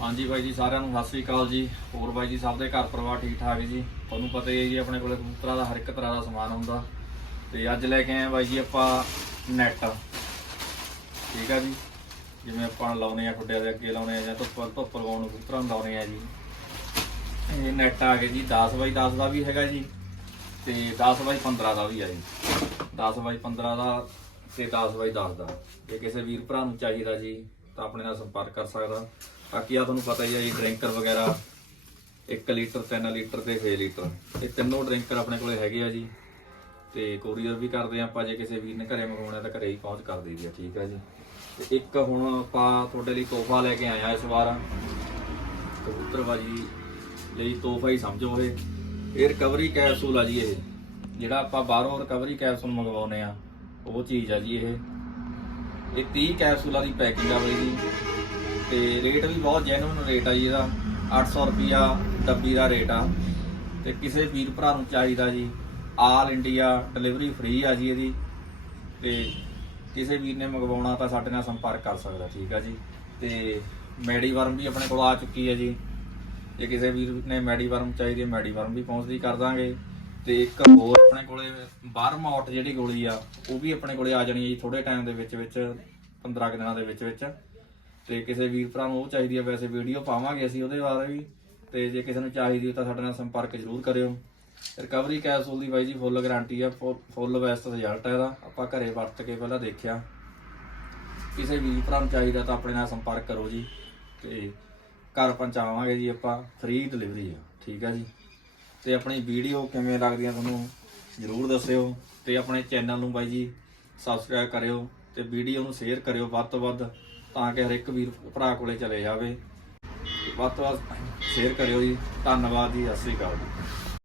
ਹਾਂਜੀ ਬਾਈ ਜੀ, ਸਾਰਿਆਂ ਨੂੰ ਸਤਿ ਸ੍ਰੀ ਅਕਾਲ ਜੀ। ਹੋਰ ਬਾਈ ਜੀ, ਸਭ ਦੇ ਘਰ ਪਰਿਵਾਰ ਠੀਕ ਠਾਕ ਜੀ? ਤੁਹਾਨੂੰ ਪਤਾ ਹੀ ਹੈ ਜੀ, ਆਪਣੇ ਕੋਲੇ ਕਬੂਤਰਾਂ ਦਾ, ਹਰ ਇੱਕ ਤਰ੍ਹਾਂ ਦਾ ਸਮਾਨ ਹੁੰਦਾ। ਤੇ ਅੱਜ ਲੈ ਕੇ ਆਏ ਆ ਬਾਈ ਜੀ ਆਪਾਂ ਨੈਟ ਠੀਕ ਆ ਜੀ? ਜਿਵੇਂ ਆਪਾਂ ਲਾਉਨੇ ਆ ਖੁੱਡਿਆਂ ਦੇ ਅੱਗੇ ਲਾਉਨੇ ਆ ਜਾਂ ਧੁੱਪ ਧੁੱਪ ਲਗਾਉਣ ਨੂੰ ਕਬੂਤਰਾਂ ਨੂੰ ਲਾਉਨੇ ਆ ਜੀ। ਇਹ ਨੈਟ ਆ ਗਿਆ ਜੀ 10 ਬਾਈ 10 ਦਾ ਵੀ ਹੈਗਾ ਜੀ ਤੇ 10 ਬਾਈ 15 ਦਾ ਵੀ ਆ ਜੀ। 10 ਬਾਈ 15 ਦਾ ਤੇ 10 ਬਾਈ 10 ਦਾ। ਜੇ ਕਿਸੇ ਵੀਰ ਭਰਾ ਨੂੰ ਚਾਹੀਦਾ ਜੀ, ਤਾਂ ਆਪਣੇ ਨਾਲ ਸੰਪਰਕ ਕਰ ਸਕਦਾ। ਬਾਕੀ ਆ ਤੁਹਾਨੂੰ ਪਤਾ ਹੀ ਹੈ ਜੀ, ਡਰਿੰਕਰ ਵਗੈਰਾ 1 ਲੀਟਰ 3 ਲੀਟਰ ਤੇ 6 ਲੀਟਰ। ਇਹ ਤਿੰਨੋਂ ਡਰਿੰਕਰ ਆਪਣੇ ਕੋਲੇ ਹੈਗੇ ਆ ਜੀ। ਤੇ ਕੋਰੀਅਰ ਵੀ ਕਰਦੇ ਆ, ਆਪਾਂ ਜੇ ਕਿਸੇ ਵੀਰ ਨੇ ਘਰੇ ਮੰਗਵਾਉਣਾ ਤਾਂ ਘਰੇ ਹੀ ਪਹੁੰਚ ਕਰ ਦਈਦੀ ਆ, ਠੀਕ ਆ ਜੀ। ਤੇ ਇੱਕ ਹੁਣ ਆਪਾਂ ਤੁਹਾਡੇ ਲਈ ਤੋਹਫਾ ਲੈ ਕੇ ਆਇਆ ਇਸ ਵਾਰ। ਕਬੂਤਰਬਾਜੀ ਲਈ ਤੋਹਫਾ ਹੀ ਸਮਝੋ ਇਹ। ਇਹ ਰਿਕਵਰੀ ਕੈਪਸੂਲ ਆ ਜੀ ਇਹ। ਜਿਹੜਾ ਆਪਾਂ ਬਾਹਰੋਂ ਰਿਕਵਰੀ ਕੈਪਸੂਲ ਮੰਗਵਾਉਨੇ ਆ, ਉਹ ਚੀਜ਼ ਆ ਜੀ ਇਹ। ਇਹ 30 ਕੈਪਸੂਲਾਂ ਦੀ ਪੈਕਿੰਗ ਆ ਬਈ ਜੀ। ਤੇ ਰੇਟ ਵੀ ਬਹੁਤ ਜੈਨੂਇਨ ਰੇਟ ਆ ਜੀ ਇਹਦਾ। 800 ਰੁਪਿਆ ਡੱਬੀ ਦਾ ਰੇਟ ਆ। ਤੇ ਕਿਸੇ ਵੀਰ ਭਰਾ ਨੂੰ ਚਾਹੀਦਾ ਜੀ ਆਲ ਇੰਡੀਆ ਡਿਲੀਵਰੀ ਫ੍ਰੀ ਆ ਜੀ ਇਹਦੀ। ਤੇ ਕਿਸੇ ਵੀਰ ਨੇ ਮੰਗਵਾਉਣਾ ਤਾਂ ਸਾਡੇ ਨਾਲ ਸੰਪਰਕ ਕਰ ਸਕਦਾ, ਠੀਕ ਆ ਜੀ। ਤੇ ਮੈਡੀਵਰਮ ਵੀ ਆਪਣੇ ਕੋਲ ਆ ਚੁੱਕੀ ਹੈ ਜੀ। ਜੇ ਕਿਸੇ ਵੀਰ ਨੇ ਮੈਡੀ ਵਰਮ ਚਾਹੀਦੀ ਹੈ ਮੈਡੀਵਰਮ ਵੀ ਪਹੁੰਚਦੀ ਕਰ ਦਾਂਗੇ। ਤੇ ਇੱਕ ਹੋਰ ਆਪਣੇ ਕੋਲੇ ਬਾਰਮ ਆਊਟ ਜਿਹੜੀ ਗੋਲੀ ਆ, ਉਹ ਵੀ ਆਪਣੇ ਕੋਲੇ ਆ ਜਾਣੀ ਹੈ ਜੀ ਥੋੜੇ ਟਾਈਮ ਦੇ ਵਿੱਚ ਵਿੱਚ 15 ਕੁ ਦਿਨਾਂ ਦੇ ਵਿੱਚ ਵਿੱਚ ਤੇ ਕਿਸੇ ਵੀਰ ਭਰਾ ਨੂੰ ਉਹ ਚਾਹੀਦੀ ਹੈ ਵੈਸੇ ਵੀਡੀਓ ਪਾਵਾਂਗੇ ਅਸੀਂ ਉਹਦੇ ਬਾਰੇ ਵੀ। ਤੇ ਜੇ ਕਿਸੇ ਨੂੰ ਚਾਹੀਦੀ ਹੋ ਤਾਂ ਸਾਡੇ ਨਾਲ ਸੰਪਰਕ ਜ਼ਰੂਰ ਕਰਿਓ। ਰਿਕਵਰੀ ਕੈਪਸੂਲ ਦੀ ਬਾਈ ਜੀ ਫੁੱਲ ਗਾਰੰਟੀ ਆ ਫੁੱਲ ਬੈਸਟ ਰਿਜ਼ਲਟ ਹੈ ਇਹਦਾ। ਆਪਾਂ ਘਰੇ ਵਰਤ ਕੇ ਪਹਿਲਾਂ ਦੇਖਿਆ। ਕਿਸੇ ਵੀਰ ਭਰਾ ਨੂੰ ਚਾਹੀਦਾ ਤਾਂ ਆਪਣੇ ਨਾਲ ਸੰਪਰਕ ਕਰੋ ਜੀ। ਤੇ ਘਰ ਪਹੁੰਚਾਵਾਂਗੇ ਜੀ ਆਪਾਂ ਫ੍ਰੀ ਡਿਲੀਵਰੀ ਆ, ਠੀਕ ਆ ਜੀ। ਤੇ ਆਪਣੀ ਵੀਡੀਓ ਕਿਵੇਂ ਲੱਗਦੀਆਂ ਤੁਹਾਨੂੰ ਜਰੂਰ ਦੱਸਿਓ। ਤੇ ਆਪਣੇ ਚੈਨਲ ਨੂੰ ਬਾਈ ਜੀ ਸਬਸਕ੍ਰਾਈਬ ਕਰਿਓ ਤੇ ਵੀਡੀਓ ਨੂੰ ਸ਼ੇਅਰ ਕਰਿਓ ਵੱਧ ਤੋਂ ਵੱਧ। ਤਾਂ ਕਿ ਹਰ ਇੱਕ ਵੀਰ ਭਰਾ ਕੋਲੇ ਚਲੇ ਜਾਵੇ। ਵੱਧ ਤੋਂ ਵੱਧ ਸ਼ੇਅਰ ਕਰਿਓ ਜੀ। ਧੰਨਵਾਦ ਜੀ। ਸਤਿ ਸ਼੍ਰੀ ਅਕਾਲ ਜੀ।